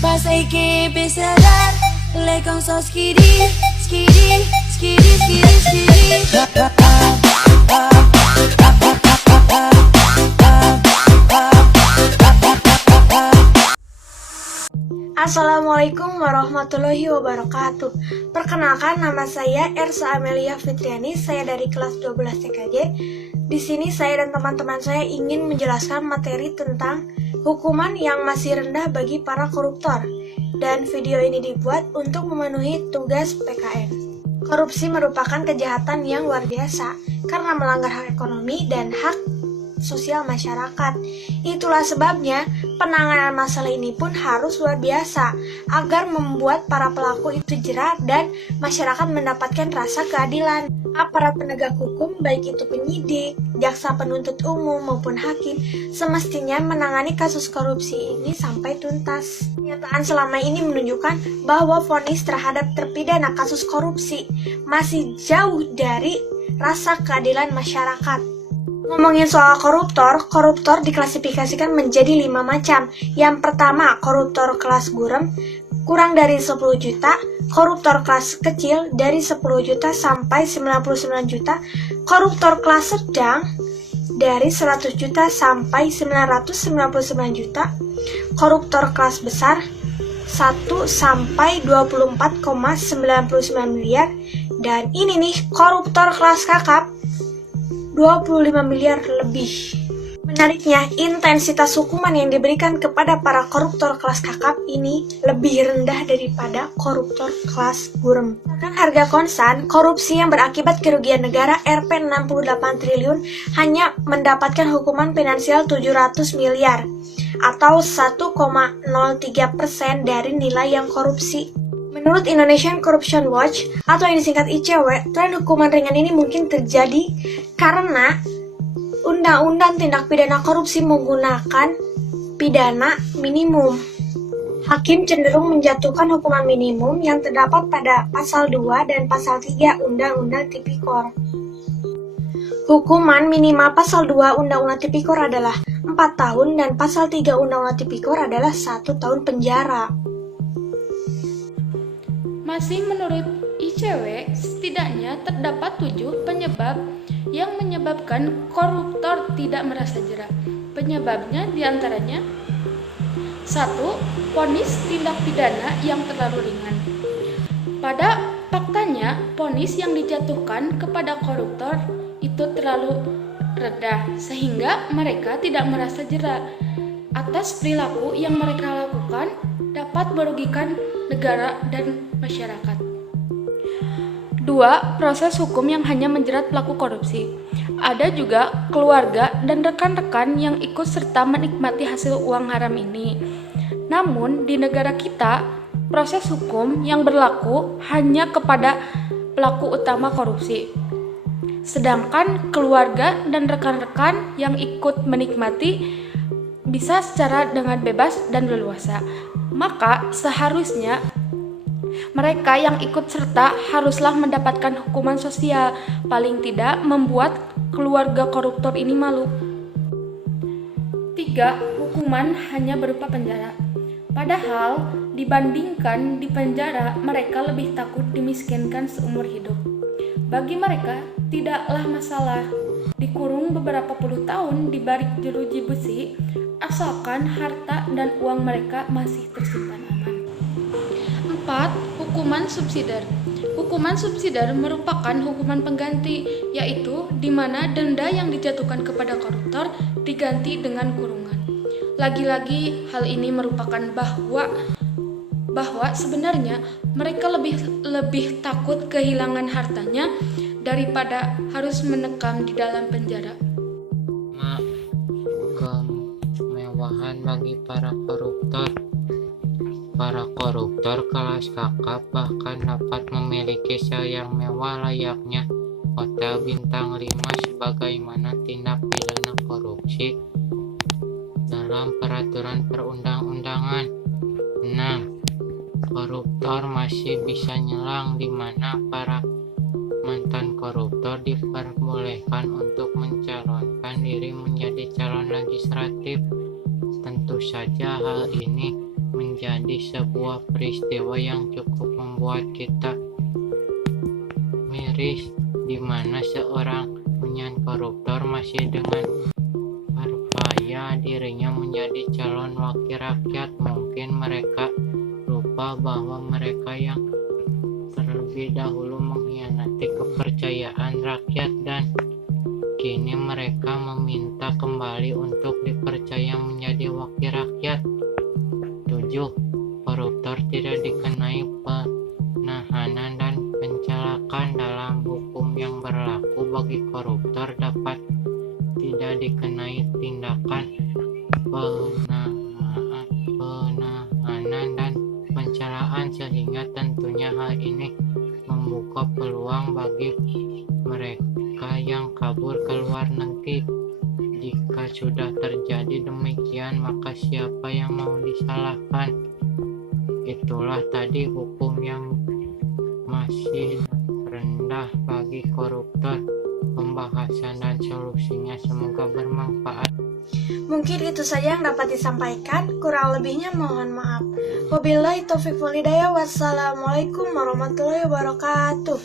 Passei que pensará, le con so skiri, skiri, skiri, skiri, skiri. Assalamualaikum warahmatullahi wabarakatuh. Perkenalkan, nama saya Ersa Amelia Fitriani. Saya dari kelas 12 TKJ. Di sini saya dan teman-teman saya ingin menjelaskan materi tentang hukuman yang masih rendah bagi para koruptor. Dan video ini dibuat untuk memenuhi tugas PKN. Korupsi merupakan kejahatan yang luar biasa karena melanggar hak ekonomi dan hak sosial masyarakat. Itulah sebabnya penanganan masalah ini pun harus luar biasa agar membuat para pelaku itu jera dan masyarakat mendapatkan rasa keadilan. Aparat penegak hukum, baik itu penyidik, jaksa penuntut umum maupun hakim, semestinya menangani kasus korupsi ini sampai tuntas. Kenyataan selama ini menunjukkan bahwa vonis terhadap terpidana kasus korupsi masih jauh dari rasa keadilan masyarakat. Ngomongin soal koruptor diklasifikasikan menjadi 5 macam. Yang pertama, koruptor kelas gurem, kurang dari 10 juta, koruptor kelas kecil dari 10 juta sampai 99 juta, koruptor kelas sedang dari 100 juta sampai 999 juta, koruptor kelas besar 1 sampai 24,99 miliar, dan ini nih koruptor kelas kakap 25 miliar lebih. Menariknya, intensitas hukuman yang diberikan kepada para koruptor kelas kakap ini lebih rendah daripada koruptor kelas gurem. Bahkan harga konsan, korupsi yang berakibat kerugian negara Rp 68 triliun hanya mendapatkan hukuman finansial 700 miliar atau 1,03% dari nilai yang korupsi. Menurut Indonesian Corruption Watch atau yang disingkat ICW, tren hukuman ringan ini mungkin terjadi karena Undang-Undang Tindak Pidana Korupsi menggunakan pidana minimum. Hakim cenderung menjatuhkan hukuman minimum yang terdapat pada Pasal 2 dan Pasal 3 Undang-Undang Tipikor. Hukuman minimal Pasal 2 Undang-Undang Tipikor adalah 4 tahun dan Pasal 3 Undang-Undang Tipikor adalah 1 tahun penjara. Masih menurut ICW, setidaknya terdapat 7 penyebab yang menyebabkan koruptor tidak merasa jera. Penyebabnya diantaranya 1. Vonis tindak pidana yang terlalu ringan. Pada faktanya, vonis yang dijatuhkan kepada koruptor itu terlalu rendah sehingga mereka tidak merasa jera atas perilaku yang mereka lakukan dapat merugikan negara dan masyarakat. 2. Proses hukum yang hanya menjerat pelaku korupsi. Ada juga keluarga dan rekan-rekan yang ikut serta menikmati hasil uang haram ini. Namun di negara kita, proses hukum yang berlaku hanya kepada pelaku utama korupsi. Sedangkan keluarga dan rekan-rekan yang ikut menikmati bisa secara dengan bebas dan leluasa. Maka seharusnya mereka yang ikut serta haruslah mendapatkan hukuman sosial, paling tidak membuat keluarga koruptor ini malu. 3. Hukuman hanya berupa penjara. Padahal dibandingkan di penjara, mereka lebih takut dimiskinkan seumur hidup. Bagi mereka tidaklah masalah dikurung beberapa puluh tahun di balik jeruji besi, asalkan harta dan uang mereka masih tersimpan aman. 4. Hukuman subsidiar. Hukuman subsidiar merupakan hukuman pengganti, yaitu di mana denda yang dijatuhkan kepada koruptor diganti dengan kurungan. Lagi-lagi hal ini merupakan bahwa sebenarnya mereka lebih takut kehilangan hartanya daripada harus menekam di dalam penjara. Kemewahan bagi para koruptor. Para koruptor kelas kakap bahkan dapat memiliki sel yang mewah layaknya Hotel Bintang 5 sebagaimana tindak pidana korupsi dalam peraturan perundang-undangan. 6. Koruptor masih bisa nyelang di mana para mantan koruptor diperbolehkan untuk mencalonkan diri menjadi calon legislatif. Tentu saja hal ini menjadi sebuah peristiwa yang cukup membuat kita miris, di mana seorang mantan koruptor masih dengan percaya dirinya menjadi calon wakil rakyat. Mungkin mereka lupa bahwa mereka yang terlebih dahulu mengkhianati kepercayaan rakyat dan kini mereka meminta kembali untuk dipercaya menjadi wakil rakyat. 7. Koruptor tidak dikenai penahanan dan pencelakan. Dalam hukum yang berlaku bagi koruptor dapat tidak dikenai tindakan penahanan dan pencelaan, sehingga tentunya hal ini membuka peluang bagi mereka yang kabur ke luar negeri. Jika sudah terjadi demikian, maka siapa yang mau disalahkan? Itulah tadi hukum yang masih rendah bagi koruptor. Pembahasan dan solusinya semoga bermanfaat. Mungkin itu saja yang dapat disampaikan, kurang lebihnya mohon maaf. Wabillahi taufiq wal hidayah. Wassalamualaikum warahmatullahi wabarakatuh.